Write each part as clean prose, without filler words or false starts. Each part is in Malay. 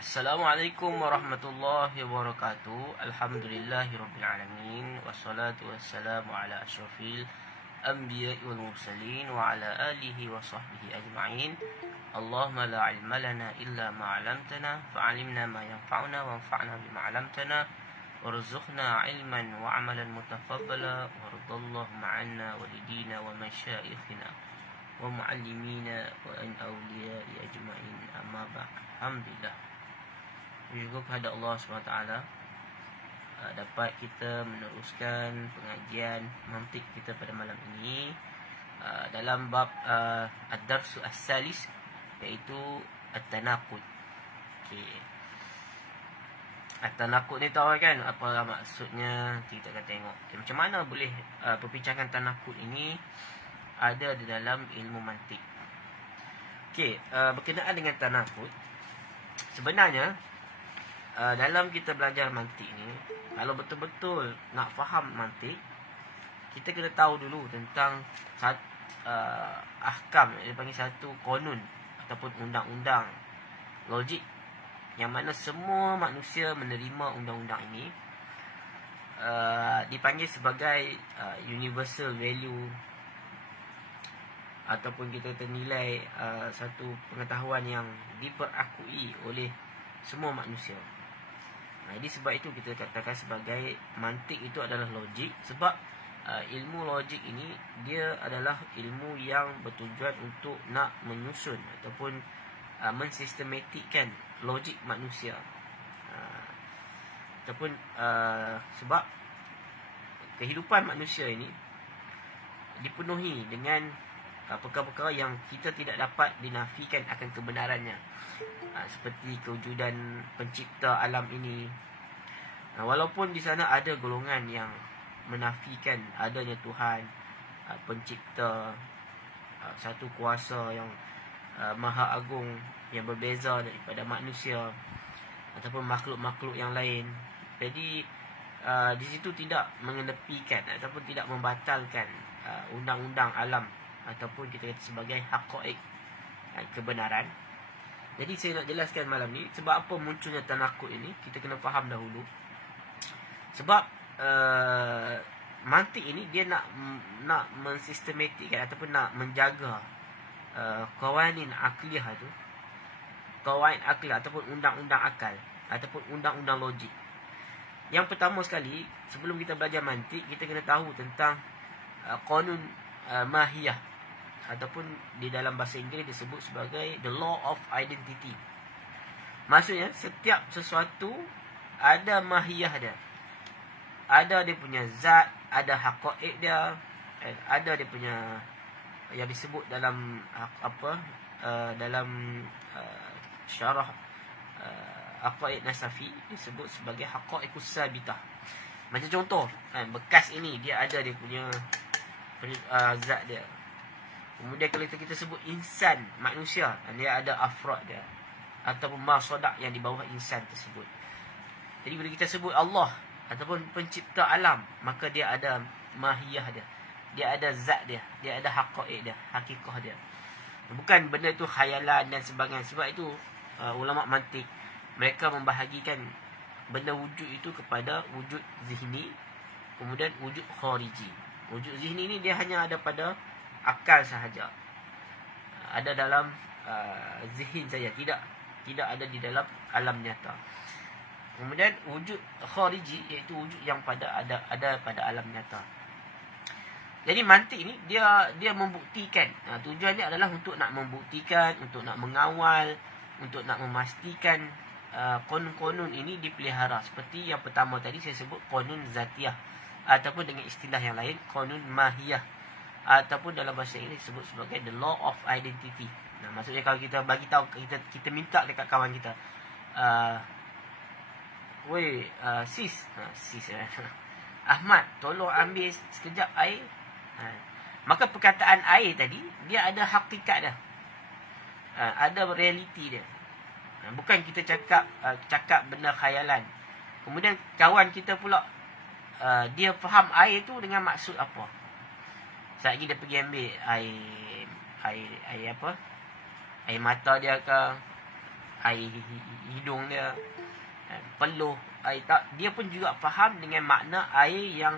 Assalamualaikum warahmatullahi wabarakatuh. Alhamdulillahirrabbilalamin. Wassalatu wassalamu ala asyrafil anbiya wal mursalin wa ala alihi wa sahbihi ajma'in. Allahumma la ilma lana illa ma 'allamtana fa'alimna ma yanfa'una wanfa'na bima 'allamtana warzuqna ilman wa 'amalan mutafaddala waradallahu ma'anna walidina wa masyayikhina wa muallimina wa an awliya'i ajma'in. Amma ba'd. Alhamdulillah, bersyukur kepada Allah SWT dapat kita meneruskan pengajian mantik kita pada malam ini dalam bab ad-darsu as-salis, iaitu at-tanaqud. Okey. At-tanaqud ni tahu kan apa maksudnya? Kita akan tengok macam mana boleh perbincangan tanaqud ini ada di dalam ilmu mantik. Okey, berkenaan dengan tanaqud, sebenarnya dalam kita belajar mantik ni, kalau betul-betul nak faham mantik, kita kena tahu dulu tentang ahkam, dia panggil satu konun ataupun undang-undang logik, yang mana semua manusia menerima undang-undang ini. Dipanggil sebagai universal value, ataupun kita ternilai satu pengetahuan yang diperakui oleh semua manusia. Jadi sebab itu kita katakan sebagai mantik itu adalah logik. Sebab ilmu logik ini dia adalah ilmu yang bertujuan untuk nak menyusun ataupun mensistematikkan logik manusia. Ataupun sebab kehidupan manusia ini dipenuhi dengan perkara-perkara yang kita tidak dapat dinafikan akan kebenarannya, seperti kewujudan pencipta alam ini. Walaupun di sana ada golongan yang menafikan adanya Tuhan, pencipta, satu kuasa yang maha agung, yang berbeza daripada manusia ataupun makhluk-makhluk yang lain. Jadi di situ tidak mengenepikan ataupun tidak membatalkan undang-undang alam ataupun kita kata sebagai haqaiq, kebenaran. Jadi saya nak jelaskan malam ni sebab apa munculnya tanaqud ini. Kita kena faham dahulu. Sebab mantik ini dia nak mensistematikkan ataupun nak menjaga qawanin aqliyah tu, qawaid aqliyah ataupun undang-undang akal ataupun undang-undang logik. Yang pertama sekali, sebelum kita belajar mantik, kita kena tahu tentang qanun mahiyah, ataupun di dalam bahasa Inggeris disebut sebagai the law of identity. Maksudnya setiap sesuatu ada mahiyah dia, ada dia punya zat, ada haqaiq dia, ada dia punya yang disebut dalam dalam syarah Aqaid Nasafi disebut sebagai haqaiqus sabitah. Macam contoh, bekas ini dia ada dia punya zat dia. Kemudian kalau kita sebut insan, manusia, dia ada afrad dia ataupun masodak yang di bawah insan tersebut. Jadi bila kita sebut Allah ataupun pencipta alam, maka dia ada mahiyah dia, dia ada zat dia, dia ada haqaiq dia, hakikah dia. Bukan benda itu khayalan dan sebagainya. Sebab itu ulama mantik mereka membahagikan benda wujud itu kepada wujud zihni, kemudian wujud khariji. Wujud zihni ni dia hanya ada pada akal sahaja, ada dalam zihin saja, tidak ada di dalam alam nyata. Kemudian wujud khariji, iaitu wujud yang ada pada alam nyata. Jadi mantik ni dia membuktikan, tujuannya adalah untuk nak membuktikan, untuk nak mengawal, untuk nak memastikan konun-konun ini dipelihara. Seperti yang pertama tadi saya sebut konun zatiyah, ataupun dengan istilah yang lain konun mahiyah, ataupun dalam bahasa Inggeris disebut sebagai the law of identity. Maksudnya kalau kita bagi tahu, kita minta dekat kawan kita, sis Ahmad, tolong ambil sekejap air. Maka perkataan air tadi dia ada hakikat dia, ada realiti dia. Bukan kita cakap benda khayalan. Kemudian kawan kita pula dia faham air tu dengan maksud apa. Sekejap lagi dia pergi ambil air mata dia ke, air hidung dia, peluh air tak, dia pun juga faham dengan makna air yang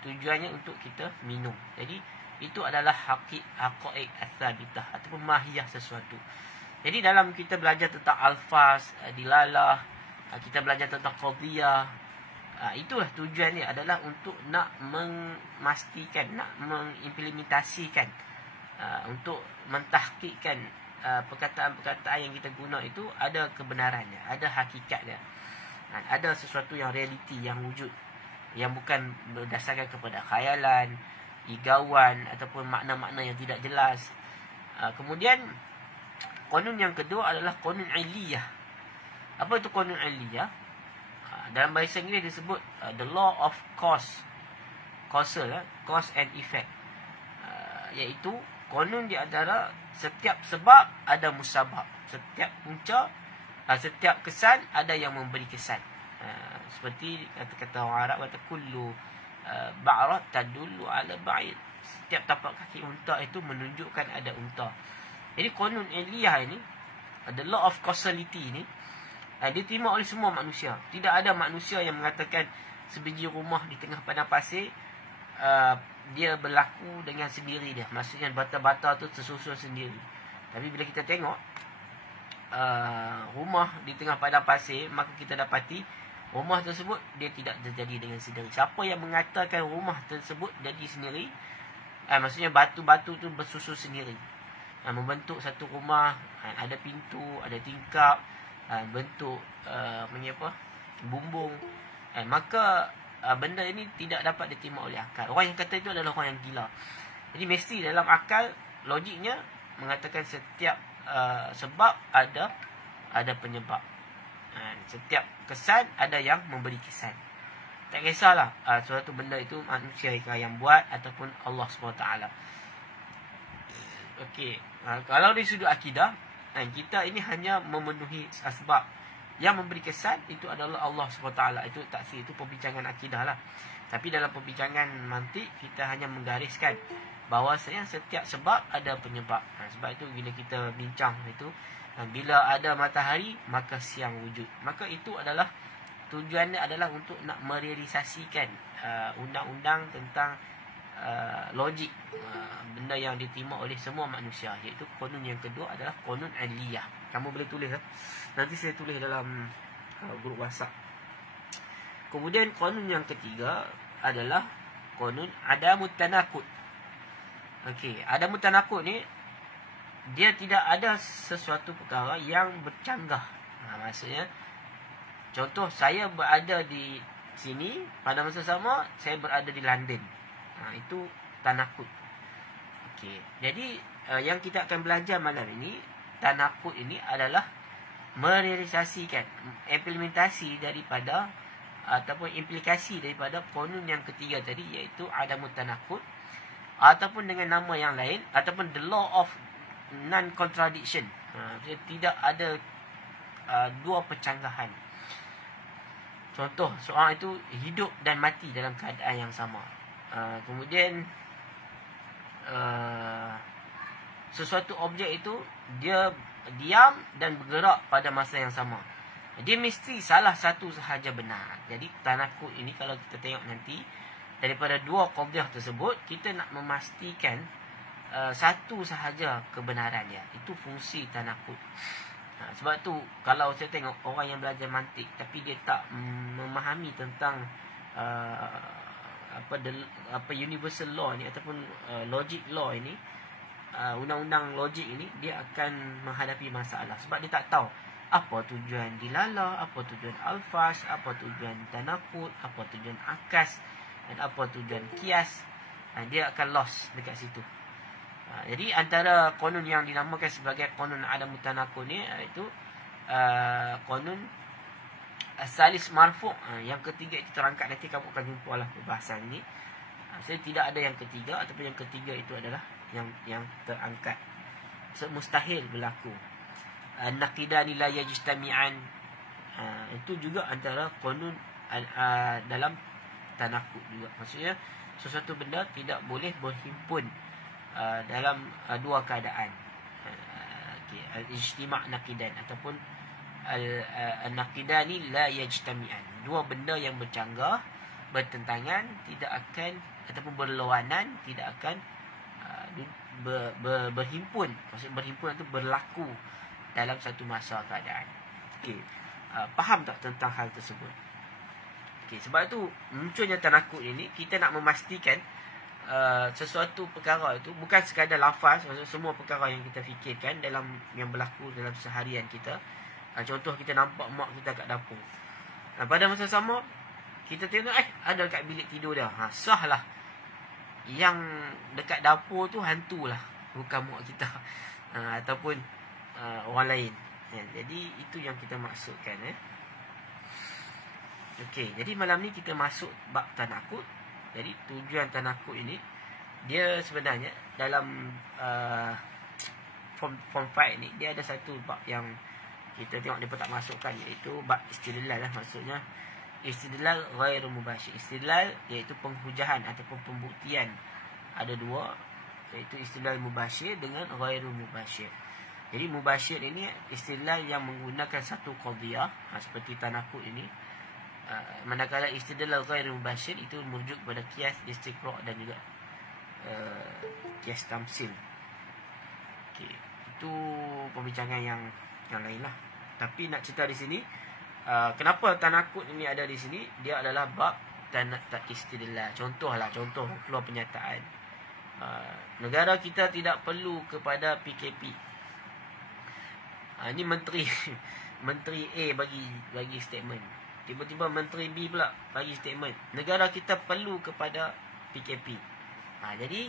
tujuannya untuk kita minum. Jadi itu adalah haqaiq ats-tsabitah ataupun mahiyah sesuatu. Jadi dalam kita belajar tentang alfaz, dilalah, kita belajar tentang qadhiyah, itulah tujuan dia adalah untuk nak memastikan, nak mengimplementasikan, untuk mentahqiqkan perkataan-perkataan yang kita guna itu ada kebenarannya, ada hakikatnya, ada sesuatu yang realiti, yang wujud, yang bukan berdasarkan kepada khayalan, igauan ataupun makna-makna yang tidak jelas. Kemudian qanun yang kedua adalah qanun iliyah. Apa itu qanun iliyah? Dalam bahasa Inggeris disebut the law of cause, causal, cause and effect. Iaitu qanun di antara setiap sebab ada musabab, setiap punca, setiap kesan ada yang memberi kesan. Seperti kata-kata orang Arab kata kullu ba'rat tadullu ala ba'id. Setiap tapak kaki unta itu menunjukkan ada unta. Jadi qanun iliyah ini, the law of causality ini, diterima oleh semua manusia. Tidak ada manusia yang mengatakan sebiji rumah di tengah padang pasir, dia berlaku dengan sendiri dia. Maksudnya bata-bata tu tersusun sendiri. Tapi bila kita tengok rumah di tengah padang pasir, maka kita dapati rumah tersebut dia tidak terjadi dengan sendiri. Siapa yang mengatakan rumah tersebut jadi sendiri, maksudnya batu-batu tu bersusun sendiri, membentuk satu rumah, ada pintu, ada tingkap, bentuk bumbung, maka benda ini tidak dapat diterima oleh akal. Orang yang kata itu adalah orang yang gila. Jadi mesti dalam akal, logiknya mengatakan setiap sebab ada penyebab. Setiap kesan ada yang memberi kesan. Tak kisahlah suatu benda itu manusia yang buat ataupun Allah SWT. Okey, kalau dari sudut akidah, kita ini hanya memenuhi sebab. Yang memberi kesan itu adalah Allah SWT. Itu taksir, itu perbincangan akidah lah. Tapi dalam perbincangan mantik, kita hanya menggariskan bahawasanya setiap sebab ada penyebab. Sebab itu bila kita bincang itu, bila ada matahari maka siang wujud. Maka itu adalah tujuannya adalah untuk nak merealisasikan undang-undang tentang logik, benda yang diterima oleh semua manusia. Iaitu qanun yang kedua adalah qanun iliyah. Kamu boleh tulis, nanti saya tulis dalam grup WhatsApp. Kemudian qanun yang ketiga adalah qanun adamut tanaqud. Okey, adamut tanaqud ni, dia tidak ada sesuatu perkara yang bercanggah. Maksudnya, contoh saya berada di sini, pada masa sama saya berada di London. Itu tanaqud. Okey, jadi yang kita akan belajar malam ini, tanaqud ini adalah merealisasikan, implementasi daripada ataupun implikasi daripada qanun yang ketiga tadi, iaitu adamut tanaqud, ataupun dengan nama yang lain, ataupun the law of non-contradiction. Tidak ada dua percanggahan. Contoh, seorang itu hidup dan mati dalam keadaan yang sama. Kemudian sesuatu objek itu dia diam dan bergerak pada masa yang sama. Dia mesti salah satu sahaja benar. Jadi tanaqud ini kalau kita tengok nanti, daripada dua qadhiyah tersebut, kita nak memastikan satu sahaja kebenarannya. Itu fungsi tanaqud. Sebab tu kalau saya tengok orang yang belajar mantik tapi dia tak memahami tentang universal law ni ataupun logic law ini, undang-undang logik ini, dia akan menghadapi masalah sebab dia tak tahu apa tujuan dilalah, apa tujuan alfaz, apa tujuan tanaqud, apa tujuan akas dan apa tujuan kias. Dia akan lost dekat situ. Jadi antara qanun yang dinamakan sebagai qanun adamut tanaqud ni, iaitu qanun salis marfu'. Yang ketiga itu terangkat, nanti kamu akan jumpa lah perbahasan ini. Saya tidak ada yang ketiga, ataupun yang ketiga itu adalah yang terangkat. Mustahil berlaku. Naqidani la yajtami'an. Itu juga antara qanun dalam tanaqud juga. Maksudnya sesuatu benda tidak boleh berhimpun dalam dua keadaan. Al-ijtima' naqidan, ataupun An-naqidani la yajtami'an. Dua benda yang bercanggah, bertentangan, tidak akan ataupun berlawanan, tidak akan berhimpun. Maksud berhimpun itu berlaku dalam satu masa keadaan. Okey. Faham tak tentang hal tersebut? Okey, sebab itu munculnya tanakut ini, kita nak memastikan sesuatu perkara itu bukan sekadar lafaz, maksud semua perkara yang kita fikirkan dalam yang berlaku dalam seharian kita. Contoh, kita nampak mak kita kat dapur. Pada masa sama kita tengok ada kat bilik tidur dia. Sah lah yang dekat dapur tu hantu lah, bukan mak kita. Ataupun orang lain. Jadi itu yang kita maksudkan. Okey, jadi malam ni kita masuk bab tanakut. Jadi tujuan tanakut ini, dia sebenarnya dalam form 5 ni, dia ada satu bab yang kita tengok dia pun tak masukkan, iaitu bab istidlal lah. Maksudnya istidlal ghairu mubashir. Istidlal iaitu penghujahan ataupun pembuktian. Ada dua, iaitu istidlal mubashir dengan ghairu mubashir. Jadi mubashir ini istidlal yang menggunakan satu qadhiyah, seperti tanakut ini. Manakala istidlal ghairu mubashir itu merujuk pada qiyas istiqra' dan juga qiyas tamsil. Okey, itu pembincangan yang lain lah. Tapi nak cerita di sini, kenapa tanakut ini ada di sini? Dia adalah bab tak istidlal. Contoh keluar pernyataan, negara kita tidak perlu kepada PKP. Ini menteri menteri A bagi statement. Tiba-tiba menteri B pula bagi statement, negara kita perlu kepada PKP. Jadi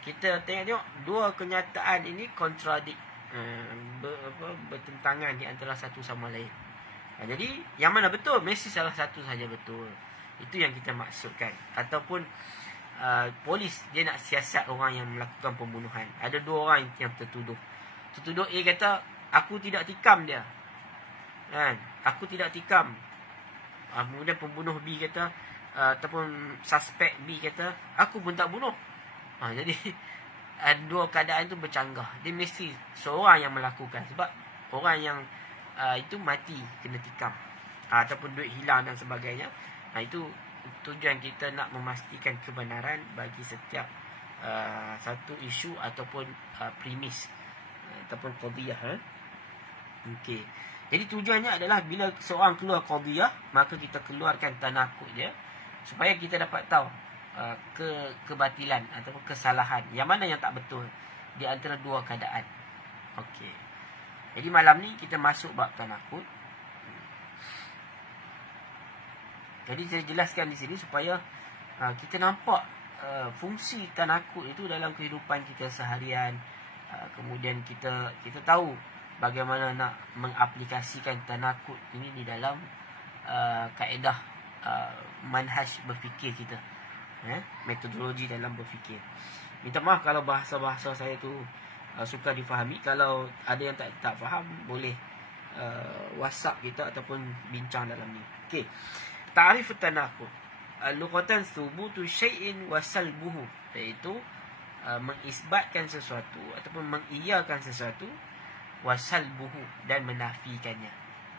kita tengok dua kenyataan ini kontradik, bertentangan di antara satu sama lain. Jadi yang mana betul? Mesti salah satu saja betul. Itu yang kita maksudkan. Ataupun polis dia nak siasat orang yang melakukan pembunuhan. Ada dua orang yang tertuduh. Tertuduh A kata, aku tidak tikam dia, aku tidak tikam. Kemudian pembunuh B kata, ataupun suspek B kata, aku pun tak bunuh. Jadi dua keadaan itu bercanggah. Dia mesti seorang yang melakukan. Sebab orang yang itu mati kena tikam, ataupun duit hilang dan sebagainya. Itu tujuan kita nak memastikan kebenaran bagi setiap satu isu ataupun premis ataupun qadhiyah. Okey. Jadi tujuannya adalah bila seorang keluar qadhiyah, maka kita keluarkan tanakut dia supaya kita dapat tahu kebatilan ataupun kesalahan, yang mana yang tak betul di antara dua keadaan. Okey. Jadi malam ni kita masuk bab tanakut. Jadi saya jelaskan di sini supaya kita nampak fungsi tanakut itu dalam kehidupan kita seharian. Kemudian kita tahu bagaimana nak mengaplikasikan tanakut ini di dalam kaedah manhaj berfikir kita, metodologi dalam berfikir. Minta maaf kalau bahasa-bahasa saya tu sukar difahami. Kalau ada yang tak faham, boleh WhatsApp kita ataupun bincang dalam ni. Okey. Ta'rif tanakut. Lughatan thubutu syai'in wa salbuhu, iaitu mengisbatkan sesuatu ataupun mengiyakan sesuatu, wa salbuhu, dan menafikannya.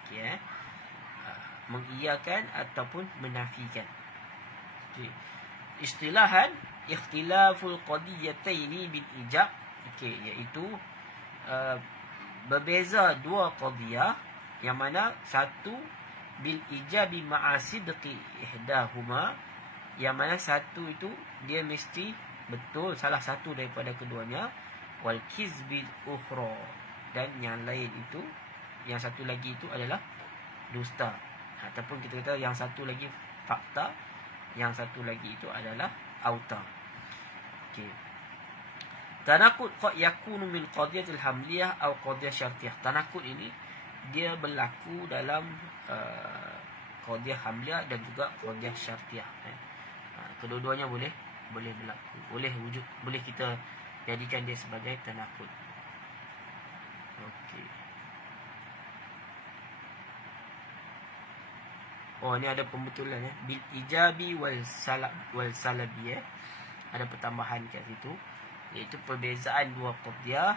Okey, mengiyakan ataupun menafikan. Okey. Istilahan ikhtilaful qadiyataini bil ijab. Okey, iaitu berbeza dua qadiyah yang mana satu bil ijabi ma'a sidqi ihdahuma, yang mana satu itu dia mesti betul salah satu daripada keduanya, wal kizbil ukhra, dan yang lain itu, yang satu lagi itu adalah dusta, ataupun kita kata yang satu lagi fakta, yang satu lagi itu adalah auta. Okey. Tanakut qad yakunu min qadiyatil hamliyah atau qadiyah syartiyah. Tanakut ini dia berlaku dalam qadiyah hamliyah dan juga qadiyah syartiyah. Kedua-duanya boleh berlaku, boleh wujud, boleh kita jadikan dia sebagai tanakut. Okey. Oh, ni ada pembetulan bil ijabi wal salabi. Ada pertambahan kat situ, iaitu perbezaan dua qadiyah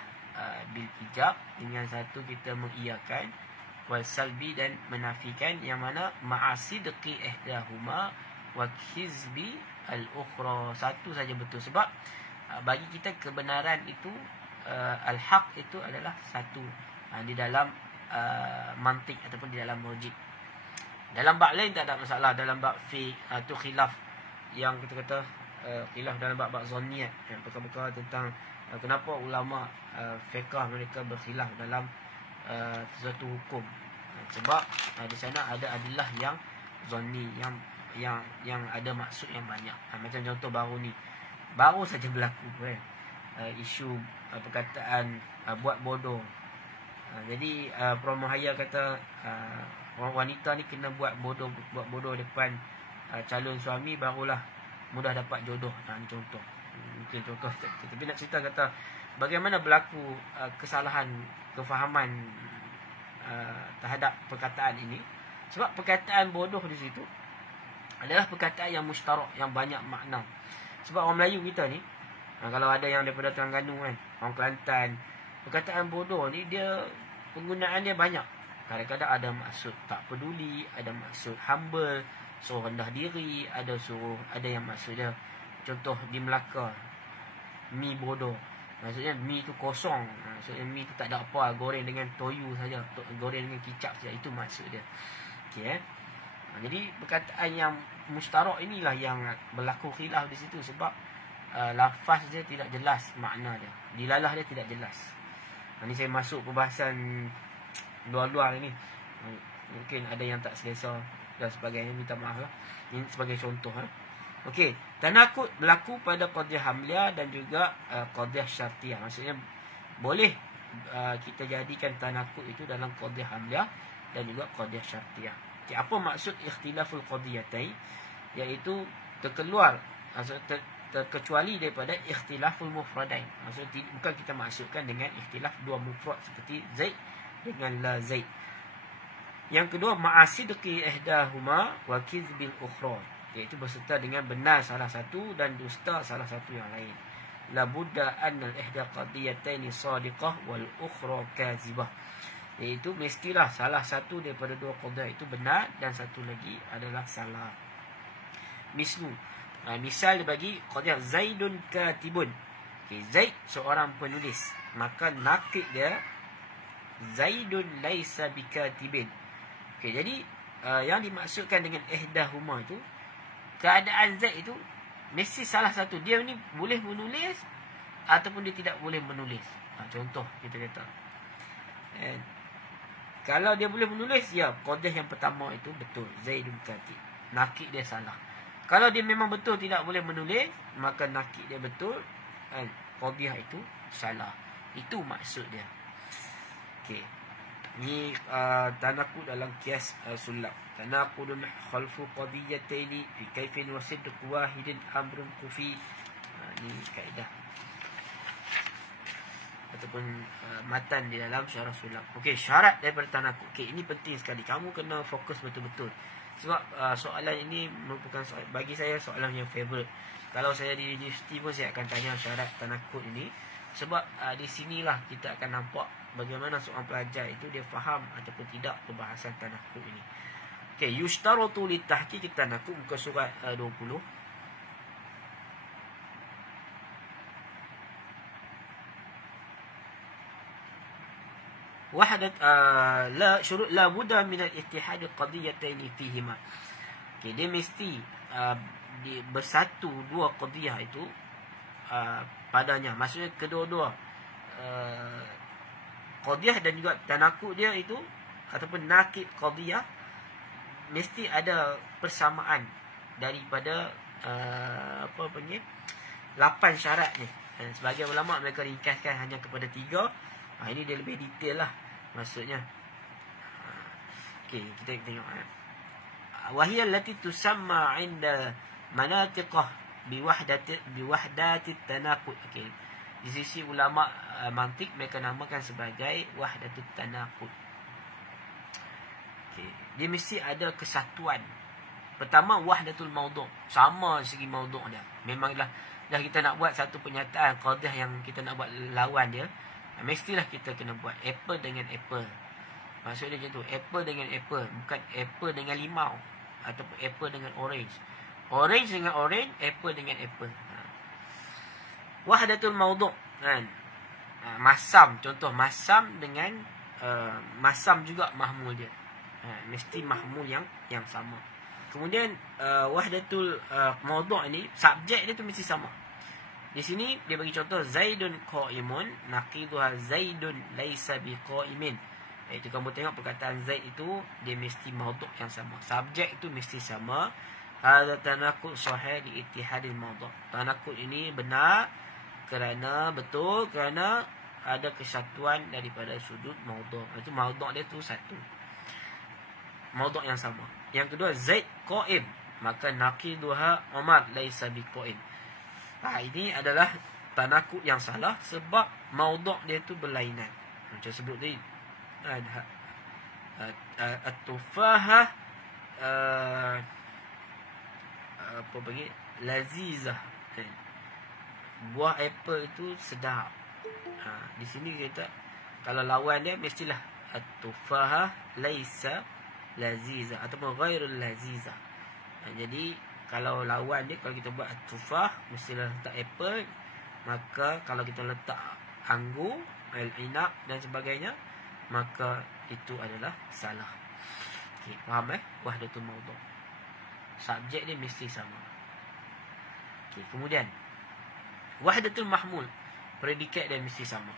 bil ijab, dengan satu kita mengiyakan, wal salbi, dan menafikan yang mana ma'asidqi ihdahuma wa kizbi al-ukhra. Satu saja betul. Sebab bagi kita kebenaran itu, al-haq itu adalah satu di dalam mantik ataupun di dalam logik. Dalam bab lain tak ada masalah. Dalam bab fiqh tu khilaf, yang kita kata khilaf dalam bab zanniyat, perkara-perkara tentang kenapa ulama fiqh mereka berkhilaf dalam sesuatu hukum. Sebab di sana ada adillah yang zanni, yang ada maksud yang banyak. Macam contoh baru saja berlaku isu perkataan buat bodoh. Jadi Puan Mahaya kata wanita ni kena buat bodoh depan calon suami, barulah mudah dapat jodoh. Ini contoh. Mungkin contoh. Tapi nak cerita kata bagaimana berlaku kesalahan kefahaman terhadap perkataan ini. Sebab perkataan bodoh di situ adalah perkataan yang mustarak, yang banyak makna. Sebab orang Melayu kita ni, kalau ada yang daripada Terengganu kan, orang Kelantan, perkataan bodoh ni dia penggunaan dia banyak. Kadang-kadang ada maksud tak peduli, ada maksud humble, suruh rendah diri, ada yang maksud dia, contoh di Melaka, mi bodoh. Maksudnya mi tu kosong. Maksudnya mi tu tak ada apa, goreng dengan toyu saja, goreng dengan kicap saja. Itu maksud dia. Okey. Jadi perkataan yang mustarak inilah yang berlaku khilaf di situ. Sebab lafaz dia tidak jelas makna dia. Dilalah dia tidak jelas. Ini saya masuk perbahasan luar-luar ini. Mungkin ada yang tak selesa dan sebagainya, minta maaf lah. Ini sebagai contoh. Okey, tanakut berlaku pada qadhiyah hamliah dan juga qadhiyah syartiyah. Maksudnya boleh kita jadikan tanakut itu dalam qadhiyah hamliah dan juga qadhiyah syartiyah. Okey, apa maksud ikhtilaful qadhiyatain? Iaitu terkeluar, terkecuali daripada ikhtilaful mufradain. Maksudnya bukan kita maksudkan dengan ikhtilaf dua mufrad seperti Zaid dengan la Zaid. Yang kedua, ma'asidqi ihdahuma wa kizbil ukhra, iaitu berserta dengan benar salah satu dan dusta salah satu yang lain. La budda anna al-ihda qadiyataini sadiqah wal ukhra kazibah, iaitu mestilah salah satu daripada dua qadiyah itu benar dan satu lagi adalah salah. Misal bagi qadiyah Zaidun katibun. Okay, Zaid seorang penulis, maka nakid dia Zaidun laisa bikatibin. Okay, jadi yang dimaksudkan dengan ihdahuma itu, keadaan Zaid itu mesti salah satu. Dia ni boleh menulis ataupun dia tidak boleh menulis. Contoh kita kata, kalau dia boleh menulis, ya, qadhiyah yang pertama itu betul, Zaidun katib. Nakid dia salah. Kalau dia memang betul tidak boleh menulis, maka nakid dia betul, qadhiyah itu salah. Itu maksud dia. Okey. Ni tanaqud dalam kias sulab. Tanaqudun khalfu qadiyataini fi kaifin wa sidq wahidin amrun kufi. Ni kaedah ataupun matan di dalam syarah sulab. Okey, syarat daripada tanaqud. Okey, ini penting sekali. Kamu kena fokus betul-betul. Sebab soalan ini merupakan bagi saya soalan yang favorite. Kalau saya di universiti pun saya akan tanya syarat tanaqud ini. Sebab di sinilah kita akan nampak bagaimana seorang pelajar itu dia faham ataupun tidak perbahasan tanaqud ini. Okey, yushtaratu litahqiq tanaqud, muka surat 20. Wahdat la syurut la budda min al-ittihad qadiyatayn fihima. Okey, dia mesti bersatu dua qadiyah itu padanya. Maksudnya kedua-dua qadiyah dan juga tanaqud dia itu ataupun nakid qadiyah mesti ada persamaan daripada 8 syarat ni. Sebagai ulama mereka ringkaskan hanya kepada 3. Ini dia lebih detail lah maksudnya. Okey, kita tengok. Wahiyal lati tusamma 'inda manatiqah biwahdati tanaqud. Okey, di sisi ulama mantik mereka namakan sebagai wahdatut tanaqud. Okey, dia mesti ada kesatuan. Pertama, wahdatul maudhu', sama segi maudhu' dia. Memanglah dah kita nak buat satu pernyataan qadhiyah yang kita nak buat lawan dia, mestilah kita kena buat apple dengan apple. Maksud dia macam tu. Apple dengan apple. Bukan apple dengan limau. Ataupun apple dengan orange. Orange dengan orange. Apple dengan apple. Wahdatul mawdu' kan. Masam. Contoh masam dengan masam juga mahmul dia. Mesti mahmul yang sama. Kemudian wahdatul mawdu' ni subjek dia tu mesti sama. Di sini dia bagi contoh Zaidun qa'imun, naqiduha Zaidun laisa biqa'imin. Iaitu kamu tengok perkataan Zaid itu dia mesti mawdu' yang sama. Subjek itu mesti sama. Hadza tanaqud sahih li ittihadil mawdu'. Tanaqud ini benar kerana ada kesatuan daripada sudut mawdu'. Itu mawdu' dia tu satu. Mawdu' yang sama. Yang kedua Zaid qa'im, maka naqiduha Umar laisa biqa'im. Ini adalah tanaqud yang salah sebab mawdu' dia tu berlainan. Macam sebut tadi at-tufahah apa bagi lazizah. Buah apple itu sedap. Di sini kita kalau lawan dia mestilah at-tufahah laisa lazizah ataupun ghairul lazizah. Jadi kalau lawan dia, kalau kita buat tufah mestilah letak apple, maka kalau kita letak anggur, al-inab dan sebagainya, maka itu adalah salah. Okey, faham wahdatul mawdu'. Subjek dia mesti sama. Okey, kemudian wahdatul mahmul, predikat dia mesti sama.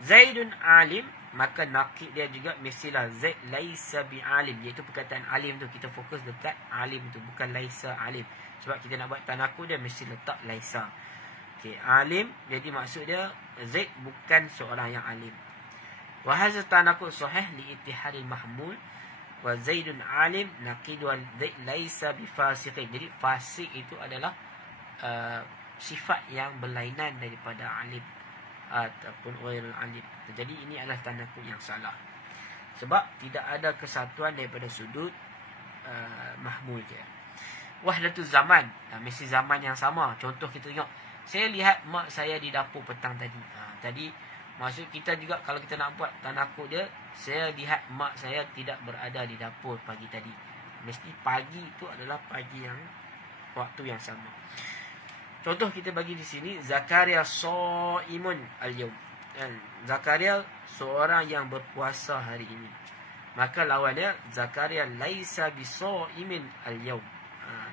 Zaidun alim, maka nakid dia juga mestilah Zaid laisa bi'alim, iaitu perkataan alim tu kita fokus dekat alim tu, bukan laisa alim. Sebab kita nak buat tanaqud dia mesti letak laisa. Okey, alim jadi maksud dia Zaid bukan seorang yang alim. Wa hadza tanaqud sahih li ittihadil mahmul wa Zaidun alim naqidu Zaid laisa bifasiqin. Jadi fasik itu adalah sifat yang berlainan daripada alim ataupun ghairul alim. Jadi ini adalah tanaqud yang salah. Sebab tidak ada kesatuan daripada sudut mahmul dia. Wahdatul zaman, mesti zaman yang sama. Contoh kita tengok, saya lihat mak saya di dapur petang tadi. Tadi maksud kita juga kalau kita nak buat tanaqud dia, saya lihat mak saya tidak berada di dapur pagi tadi. Mesti pagi itu adalah pagi yang waktu yang sama. Contoh kita bagi di sini Zakaria shaimun al-yawm. Zakaria seorang yang berpuasa hari ini. Maka lawan dia Zakaria laisa bisaimin al-yawm.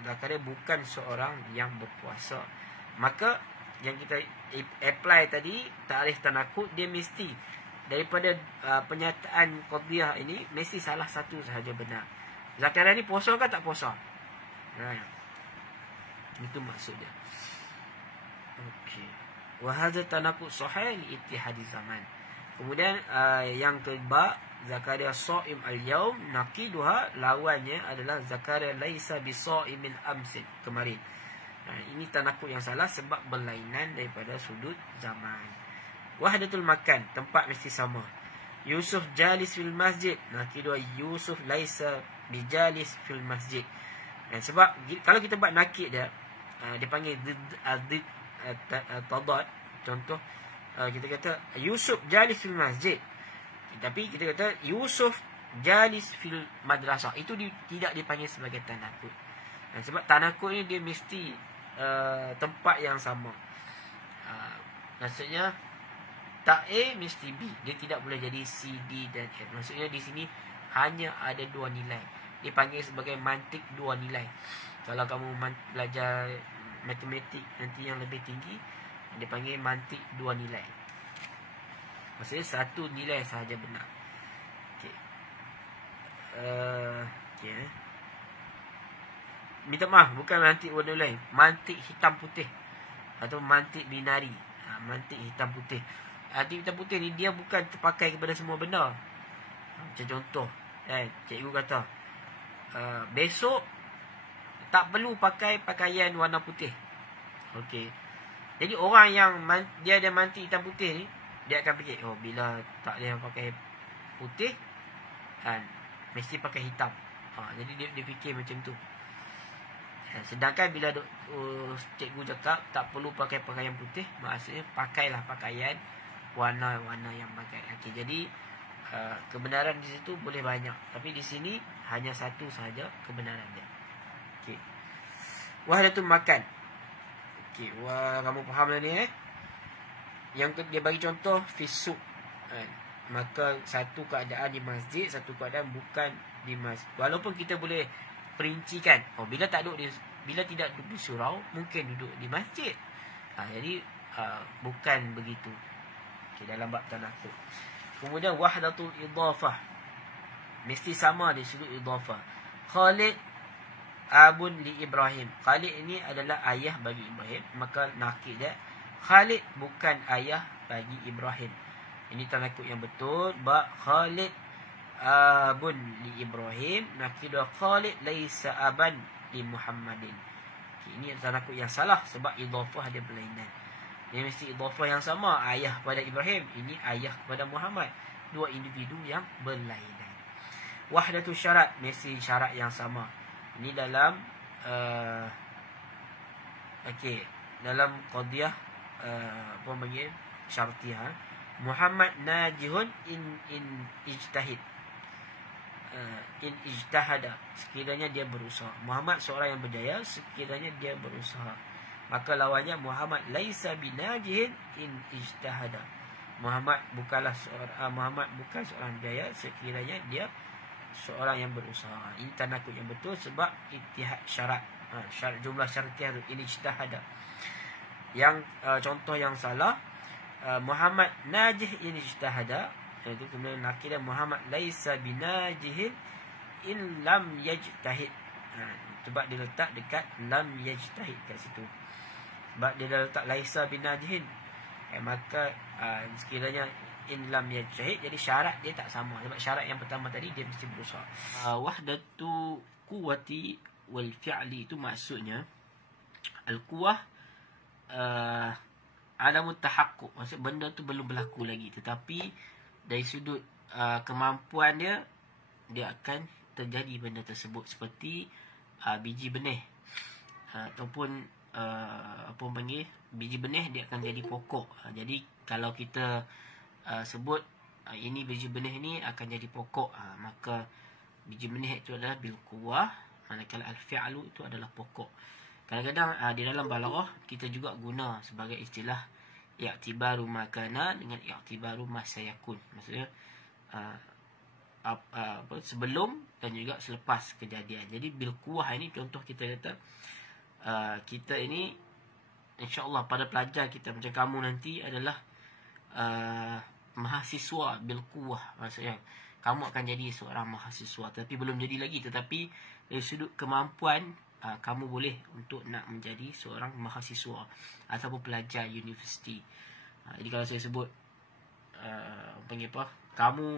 Zakaria bukan seorang yang berpuasa. Maka yang kita apply tadi tarikh tanaqud dia mesti daripada penyataan qadhiyah ini mesti salah satu sahaja benar. Zakaria ni puasa ke tak puasa? Itu maksudnya. Okey. Wa hadza tanaqud sahih li ittihadi zaman. Kemudian yang kedua Zakaria shaim al-yaum, naqiduha lawannya adalah Zakaria laisa bisaimin amsin, kemarin. Ini tanaqud yang salah sebab berlainan daripada sudut zaman. Wahdatul makan, tempat mesti sama. Yusuf jalis fil masjid, naqiduha Yusuf laisa bijalis fil masjid. Sebab kalau kita buat nakid dia panggil tadad. Contoh kita kata Yusuf jalis fil masjid, tapi kita kata Yusuf jalis fil madrasah, itu tidak dipanggil sebagai tanaqud. Sebab tanaqud ni dia mesti tempat yang sama. Maksudnya tak A mesti B, dia tidak boleh jadi C, D dan F. Maksudnya di sini hanya ada dua nilai. Dipanggil sebagai mantik dua nilai. Kalau kamu belajar matematik nanti yang lebih tinggi, dia panggil mantik dua nilai. Maksudnya satu nilai sahaja benar. Okey. Minta maaf, bukan mantik warna lain, mantik hitam putih atau mantik binari. Mantik hitam putih. Mantik hitam putih ni dia bukan terpakai kepada semua benda. Macam contoh, cikgu kata besok tak perlu pakai pakaian warna putih. Okey. Jadi orang yang dia ada mantik hitam putih ni, dia akan fikir, oh bila tak boleh pakai putih kan mesti pakai hitam. Jadi dia fikir macam tu. Sedangkan bila cikgu cakap tak perlu pakai pakaian putih, maksudnya pakailah pakaian warna-warna yang pakai. Okey, jadi kebenaran di situ boleh banyak, tapi di sini hanya satu sahaja kebenaran dia. Okey. Wahdatul makan. Okey, wah, kamu faham dah ni Yang dia bagi contoh fisuk. Maka satu keadaan di masjid, satu keadaan bukan di masjid. Walaupun kita boleh perincikan, bila tidak duduk di surau, mungkin duduk di masjid. Jadi bukan begitu. Okay, dalam bab tanakub. Kemudian wahdatul idhafah, mesti sama di sudut idhafah. Khalid abun li Ibrahim. Khalid ini adalah ayah bagi Ibrahim, maka nakid dia Khalid bukan ayah bagi Ibrahim. Ini tanakub yang betul. Ba Khalid abun li Ibrahim, nakid Khalid laisa aban li Muhammadin. Okay, ini tanakub yang salah sebab idhafah dia berlainan. Dia mesti idhafah yang sama, ayah pada Ibrahim, ini ayah kepada Muhammad. Dua individu yang berlainan. Wahdatul syarat, mesti syarat yang sama. Ini dalam dalam qadiyah apa panggil syartiyah. Muhammad najihun in ijtahid. In ijtahada, sekiranya dia berusaha. Muhammad seorang yang berjaya sekiranya dia berusaha. Maka lawannya Muhammad laisa binajihin in ijtahada. Muhammad bukan seorang jaya sekiranya dia seorang yang berusaha. Ini tanakub yang betul sebab ittihad syarat. Syarat jumlah syartiyah tu in ijtahada. Yang contoh yang salah, Muhammad najih in ijtahada, itu kemudian nakidah Muhammad laisa binajihin in lam yajtahid. Sebab dia letak dekat lam yajtahid kat situ. Sebab dia dah letak laisa binajihin, maka sekiranya in lam yajtahid, jadi syarat dia tak sama. Sebab syarat yang pertama tadi dia mesti berusaha. Wahdatu quwwati wal fi'li, itu maksudnya al-quwah alamut tahaqquk, maksud benda tu belum berlaku lagi, tetapi dari sudut kemampuan dia akan terjadi benda tersebut. Seperti biji benih, ataupun apa panggil, biji benih dia akan jadi pokok. Jadi kalau kita sebut ini biji benih ni akan jadi pokok, maka biji benih itu adalah bil quwah, manakala al-fi'lu itu adalah pokok. Kadang-kadang di dalam balaghah kita juga guna sebagai istilah i'tibaru makana dengan i'tibaru ma sayakun. Maksudnya sebelum dan juga selepas kejadian. Jadi bil quwah ini contoh kita kata kita ini insya-Allah pada pelajar kita macam kamu nanti adalah mahasiswa bil quwah. Maksudnya kamu akan jadi seorang mahasiswa, tapi belum jadi lagi, tetapi dari sudut kemampuan kamu boleh untuk nak menjadi seorang mahasiswa ataupun pelajar universiti. Jadi kalau saya sebut panggil apa, kamu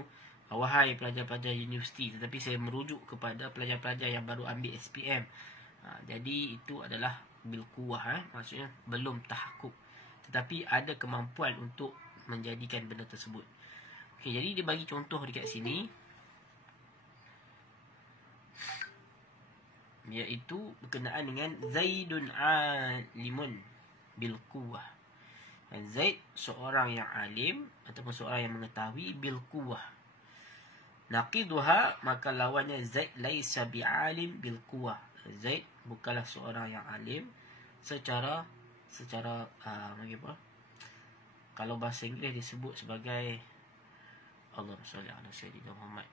wahai pelajar-pelajar universiti, tetapi saya merujuk kepada pelajar-pelajar yang baru ambil SPM, jadi itu adalah bil quwah, maksudnya belum tahakkuk, tetapi ada kemampuan untuk menjadikan benda tersebut. Okey, jadi dia bagi contoh dekat sini, iaitu berkenaan dengan Zaidun alimun bil quwah. Zaid seorang yang alim ataupun seorang yang mengetahui bil quwah. Naqiduha, maka lawannya Zaid laisa bi'alim bil quwah. Zaid bukanlah seorang yang alim secara apa? Kalau bahasa Inggeris disebut sebagai Allahumma shalli ala sayyidina Muhammad,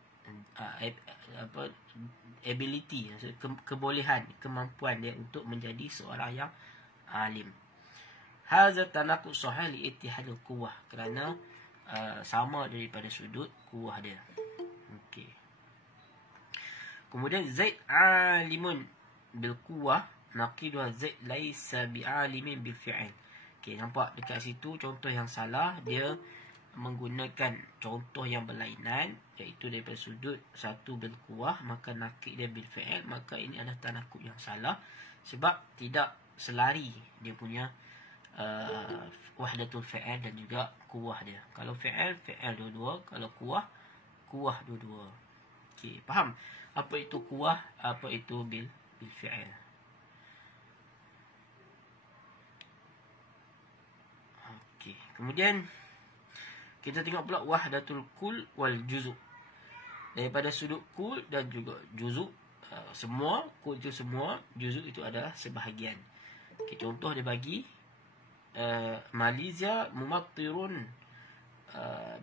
ability, kebolehan, kemampuan dia untuk menjadi seorang yang alim. Hadza tanaqud sahih li ittihadil quwwah, kerana sama daripada sudut quwwah dia. Okey. Kemudian Zaid alimun bil quwwah, naqidu Zaid laisa bi'alimin bil fi'il. Okey, nampak dekat situ contoh yang salah, dia menggunakan contoh yang berlainan, iaitu daripada sudut satu bil quwwah, maka nakid dia bil fi'il, maka ini adalah tanakub yang salah sebab tidak selari dia punya wahdatul fi'il dan juga quwwah dia. Kalau fi'il dua-dua, kalau quwwah dua-dua. Okey, faham apa itu quwwah, apa itu bil fi'il. Okey, kemudian kita tengok pula wahdatul kull wal juzuk. Daripada sudut kull dan juga juzuk, semua, kull itu semua, juzuk itu adalah sebahagian. Okay, contoh dia bagi Malaysia mumattirun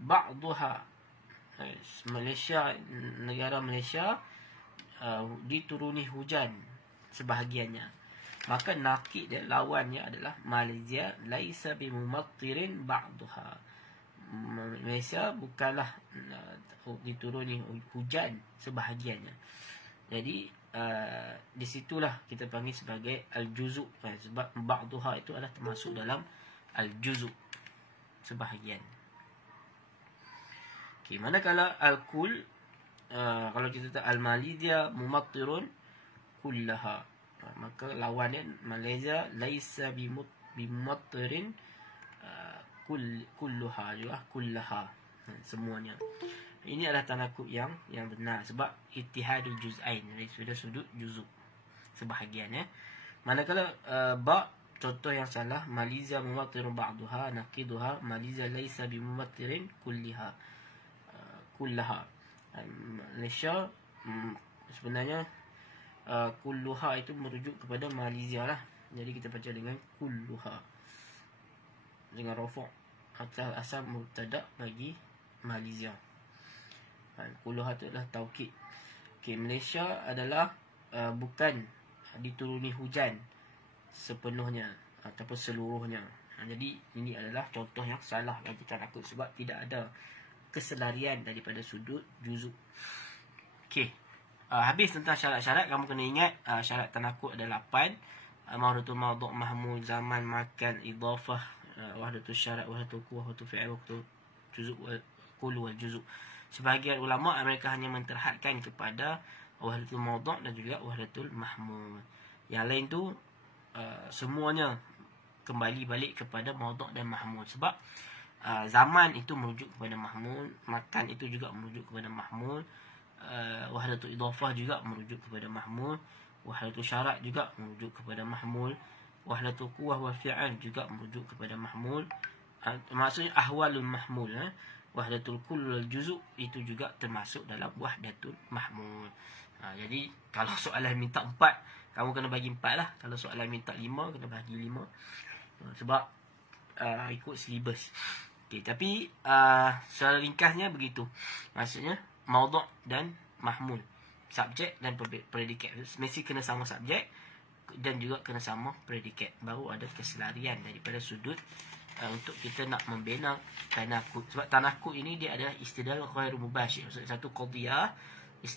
ba'daha. Malaysia, negara Malaysia dituruni hujan sebahagiannya. Maka nakid dia, lawannya adalah Malaysia laisa bimumattirin ba'daha. Malaysia bukanlah dituruni hujan sebahagiannya. Jadi disitulah kita panggil sebagai al-juzuk, sebab ba'daha itu adalah termasuk dalam al-juzuk, sebahagian. Okay, manakala al-kull, kalau kita kata al-Malaysia mumattirun kullaha, maka lawannya Malaysia laisa bimumattirin kulluha juga, kullaha, semuanya. Ini adalah tanakub yang benar, sebab ittihadul juz'ain, dari sudut juzuk, sebahagian ya. Manakala ba, contoh yang salah, Malaysia mumattirun ba'daha naqiduha Malaysia laisa bimumattirin kullaha. Malaysia sebenarnya kulluha itu merujuk kepada Malaysia lah. Jadi kita baca dengan kulluha dengan rafa', asal mubtada bagi Malaysia. Kulluha itu adalah taukid. Okay, Malaysia adalah bukan dituruni hujan sepenuhnya ataupun seluruhnya. Jadi ini adalah contoh yang salah yang kita takut, sebab tidak ada keselarian daripada sudut juzuk. Okey. Habis tentang syarat-syarat. Kamu kena ingat syarat tanakub ada 8. Mawdatul mawdu' mahmul, zaman, makan, idhafah, wahdatul syarat, wahdatul quwwah, wahdatul fi'il, wahdatul juzuk, kull wal juzuk. Sebahagian ulama mereka hanya menterhadkan kepada wahdatul mawdu' dan juga wahdatul mahmul. Yang lain tu semuanya kembali balik kepada mawdu' dan mahmul, sebab zaman itu merujuk kepada mahmul, makan itu juga merujuk kepada mahmul, wahdatul idhafah juga merujuk kepada mahmul, wahdatul syarat juga merujuk kepada mahmul, wahdatul quwwah wal fi'il juga merujuk kepada mahmul. Maksudnya ahwalul mahmul, wahdatul kull wal juzuk itu juga termasuk dalam wahdatul mahmul. Jadi kalau soalan minta 4, kamu kena bagi 4 lah. Kalau soalan minta 5, kena bagi 5. Sebab ikut silibus. Okay, tapi secara ringkasnya begitu. Maksudnya mawdu' dan mahmul, subjek dan predikat, mesti kena sama subjek dan juga kena sama predikat, baru ada keselarian daripada sudut untuk kita nak membina tanakub. Sebab tanakub ini dia adalah istidlal ghairu mubashir. Maksudnya satu qadiyah.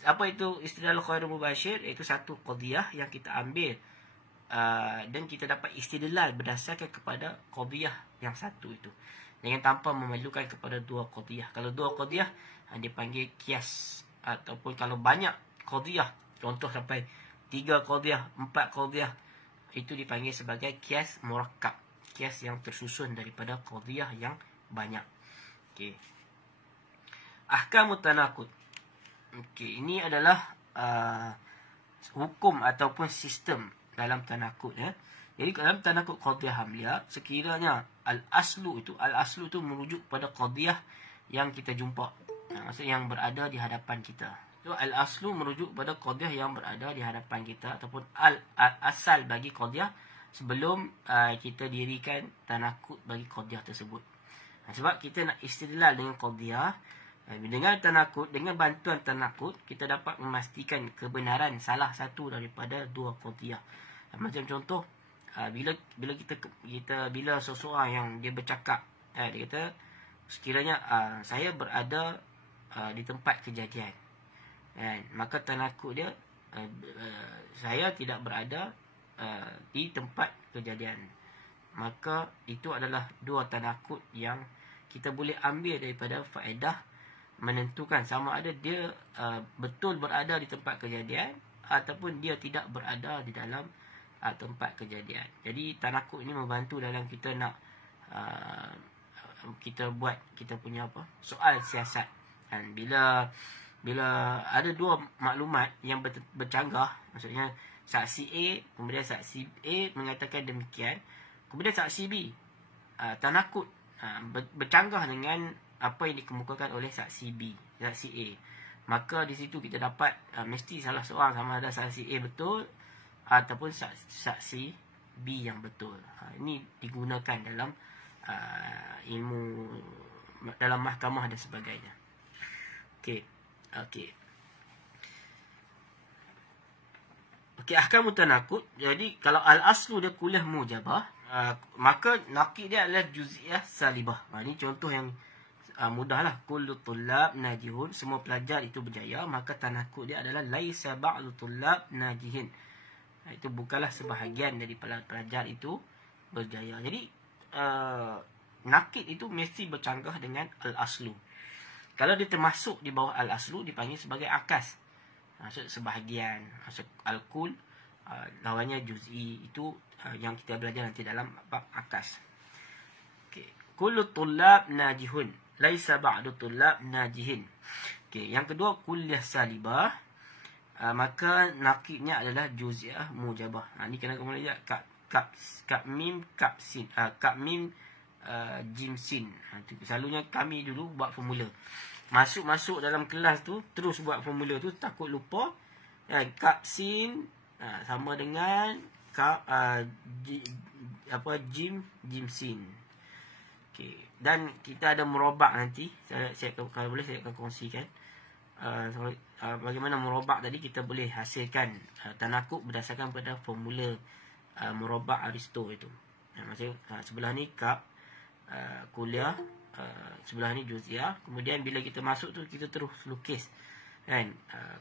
Apa itu istidlal ghairu mubashir? Iaitu satu qadiyah yang kita ambil dan kita dapat istidlal berdasarkan kepada qadiyah yang satu itu, dengan tanpa memerlukan kepada dua qadiyah. Kalau dua qadiyah dipanggil qiyas, ataupun kalau banyak qadiyah, contoh sampai 3 qadiyah, 4 qadiyah, itu dipanggil sebagai qiyas murakkab, qiyas yang tersusun daripada qadiyah yang banyak. Okey. Ahkamut tanaqud. Okey, ini adalah hukum ataupun sistem dalam tanaqud ya. Jadi dalam tanaqud qadiyah hamliyah, sekiranya al-aslu itu merujuk pada qadiyah yang kita jumpa, maksudnya yang berada di hadapan kita. So al-aslu merujuk pada qadiyah yang berada di hadapan kita, ataupun al-asal bagi qadiyah sebelum kita dirikan tanaqud bagi qadiyah tersebut. Sebab kita nak istidlal dengan qadiyah, dengan tanaqud, dengan bantuan tanaqud kita dapat memastikan kebenaran salah satu daripada dua qadiyah. Macam contoh, bila seseorang yang dia bercakap, dia kata sekiranya saya berada di tempat kejadian, maka tanaqud dia saya tidak berada di tempat kejadian. Maka itu adalah dua tanaqud yang kita boleh ambil daripada faedah menentukan sama ada dia betul berada di tempat kejadian ataupun dia tidak berada di dalam tempat kejadian. Jadi tanaqud ini membantu dalam kita nak kita buat kita punya soal siasat. Dan bila ada dua maklumat yang bercanggah, maksudnya saksi A kemudian saksi A mengatakan demikian, kemudian saksi B tanaqud bercanggah dengan apa yang dikemukakan oleh saksi B, saksi A. Maka di situ kita dapat mesti salah seorang, sama ada saksi A betul ataupun saksi B yang betul. Ini digunakan dalam ilmu, dalam mahkamah dan sebagainya. Okey. Ahkam tanakut. Jadi kalau al-aslu dia kuliah mujabah, maka nakid dia adalah juz'iyah salibah. Ini contoh yang mudahlah. Kullu tullab najihun, semua pelajar itu berjaya, maka tanakut dia adalah laisa ba'du tullab najihin. Itu bukanlah sebahagian dari pelajar itu berjaya. Jadi nakid itu mesti bercanggah dengan al-aslu. Kalau dia termasuk di bawah al-aslu, dipanggil sebagai akas. Maksud sebahagian. Maksud al-kul, lawannya juz'i. Itu yang kita belajar nanti dalam bab akas. Kullu tullab najihun, laisa ba'du tullab najihin. Yang kedua, kuliah salibah. Maka nakidnya adalah juz'iyah mujabah. Ini kena kemudian lihat kap mim kap sin, kap mim jim sin. Selalunya kami dulu buat formula. Masuk dalam kelas tu terus buat formula tu, takut lupa. Kap sin sama dengan kap jim sin. Dan kita ada merobak nanti. Saya kalau boleh saya akan kongsikan bagaimana merobak tadi. Kita boleh hasilkan tanakub berdasarkan pada formula merobak Aristo itu. Maksudnya sebelah ni kap kuliah, sebelah ni juz'iyah. Kemudian bila kita masuk tu kita terus lukis kan,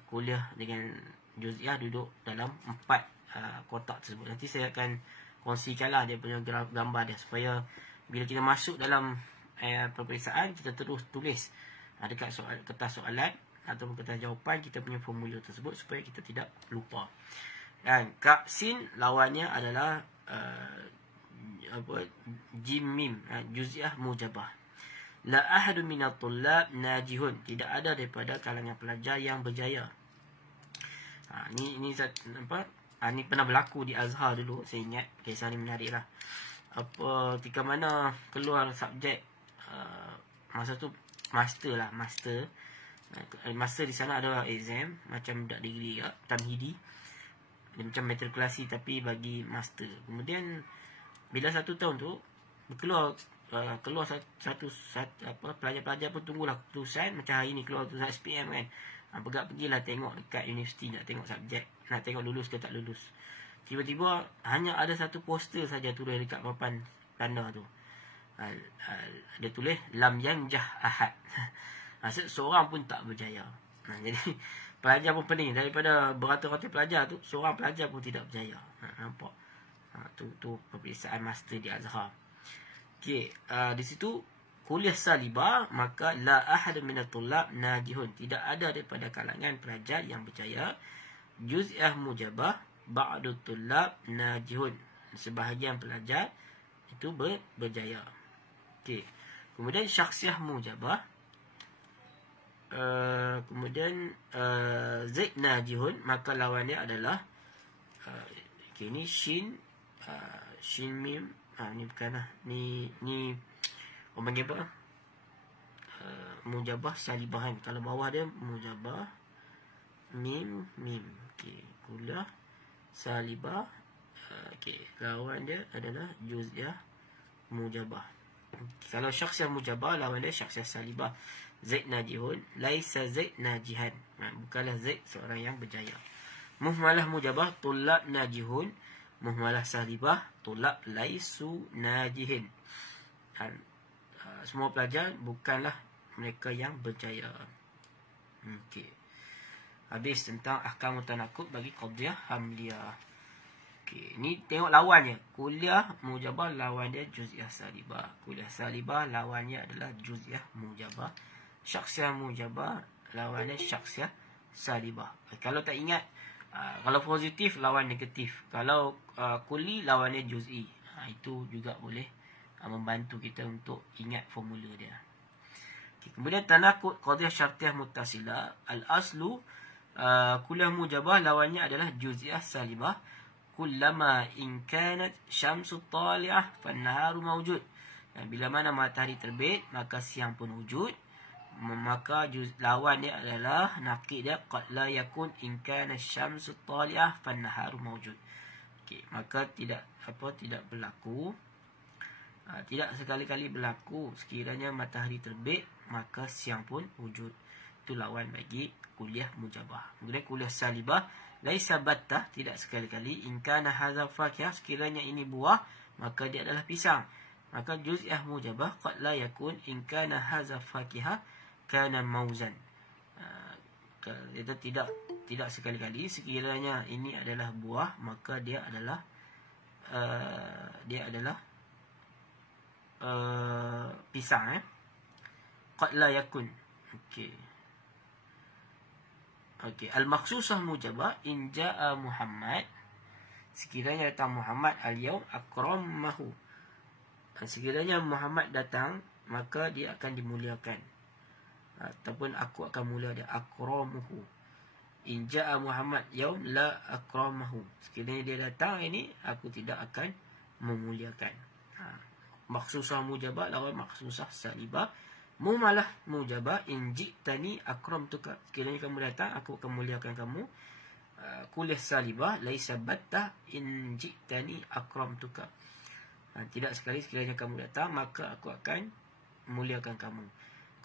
kuliah dengan juz'iyah duduk dalam 4 kotak tersebut. Nanti saya akan kongsikanlah dia punya gambar dia, supaya bila kita masuk dalam peperiksaan kita terus tulis dekat kertas soalan ataupun kertas jawapan kita punya formula tersebut, supaya kita tidak lupa. Dan kap sin lawannya adalah jim mim, juz'iyah mujabah. La ahadu minat tullab najihun, tidak ada daripada kalangan pelajar yang berjaya. Ini pernah berlaku di Azhar dulu, saya ingat. Kisah ni menarik lah. Ketika mana keluar subjek, masa tu master di sana ada exam macam budak degree ke, tamhidi. Dia macam matrikulasi tapi bagi master. Kemudian bila 1 tahun tu keluar pelajar-pelajar pun tunggulah keputusan. Macam hari ni keluar keputusan SPM kan, pergilah tengok dekat universiti, nak tengok subjek, nak tengok lulus ke tak lulus. Tiba-tiba hanya ada satu poster saja tulis dekat papan tanda tu. Dia tulis lam yanjah ahad. Maksud seorang pun tak berjaya. Jadi pelajar pun pening. Daripada beratus-ratus pelajar tu, seorang pelajar pun tidak berjaya. Nampak? Tu peperiksaan master di Azhar. Di situ kuliah salibah, maka la ahad minat tullab najihun, tidak ada daripada kalangan pelajar yang berjaya. Juz'iyah mujabah, ba'du tullab najihun, sebahagian pelajar itu berjaya. Kemudian syakhsiyah mujabah, kemudian zaid najihun, maka lawannya adalah ini shin mim. Ni bukanlah, ni orang panggil apa? Mujabah salibahan. Kalau bawah dia mujabah mim. Kuliah salibah. Lawan dia adalah juz'iyah mujabah. Kalau syakhsiyah mujabah, lawan dia syakhsiyah salibah. Zaid najihun, laisa zaid najihan. Bukanlah zaid seorang yang berjaya. Muhmalah mujabah, tullab najihun. Muhmalah salibah, tullab laisu najihin. Semua pelajar bukanlah mereka yang berjaya. Habis tentang ahkam tanakub bagi qadhiyah hamliyah. Ni tengok lawannya. Kuliah mujabah lawan dia juz'iyah salibah. Kuliah salibah lawannya adalah juz'iyah mujabah. Syakhsiyah mujabah lawannya syakhsiyah salibah. Kalau tak ingat, kalau positif lawan negatif. Kalau kuli lawannya juz'i. Itu juga boleh membantu kita untuk ingat formula dia. Kemudian tanakut qadhiyah syartiyah muttasilah. Al-aslu kuliah mujabah lawannya adalah juz'iyah salibah. Kullama in kanat syamsu tali'ah fan-naharu mawjud. Bila mana matahari terbit, maka siang pun wujud. Maka lawan dia adalah naqid dia qad la yakun in kana asy-syamsu tali'ah fan-naharu mawjud. Okey, maka tidak berlaku. Tidak sekali-kali berlaku sekiranya matahari terbit maka siang pun wujud. Itu lawan bagi kuliah mujabah. Kemudian kuliah salibah laisa battah, tidak sekali-kali. In kana hadza fakihah, sekiranya ini buah maka dia adalah pisang. Maka juz'iyah mujabah qad la yakun in kana hadza fakihah kana mauzan. Itu tidak sekali-kali sekiranya ini adalah buah maka dia adalah pisang. Qad la yakun. Okey. Al-makhsusah mujabah in jaa Muhammad, sekiranya datang Muhammad al-yaum akramahu. Sekiranya Muhammad datang maka dia akan dimuliakan, ataupun aku akan mulia dia, akramuhu. In jaa Muhammad yaum la akramahu, sekiranya dia datang ini aku tidak akan memuliakan. Makhsusah mujabah lawan makhsusah salibah. Mumalah mujabah in ji'tani akramtuka, sekiranya kamu datang aku akan muliakan kamu. Kuliah salibah laisa battah in ji'tani akramtuka, tidak sekali sekiranya kamu datang maka aku akan memuliakan kamu.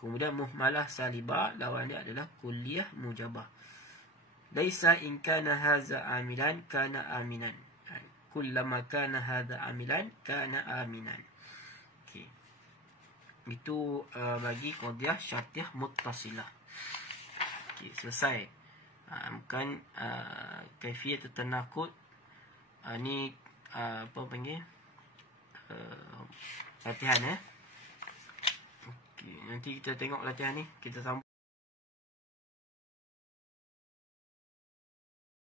Kemudian muhmalah salibah lawan dia adalah kuliah mujabah. Laisa in kana hadza amilan kana aminan, kullama kana hadza amilan kana aminan. Okey. Itu bagi qadhiyah syartiyah muttasilah. Okey, selesai. Bukan kaifiyat tanaqud. Ni apa panggil? Latihan. Okey, nanti kita tengok latihan ni, kita sambung.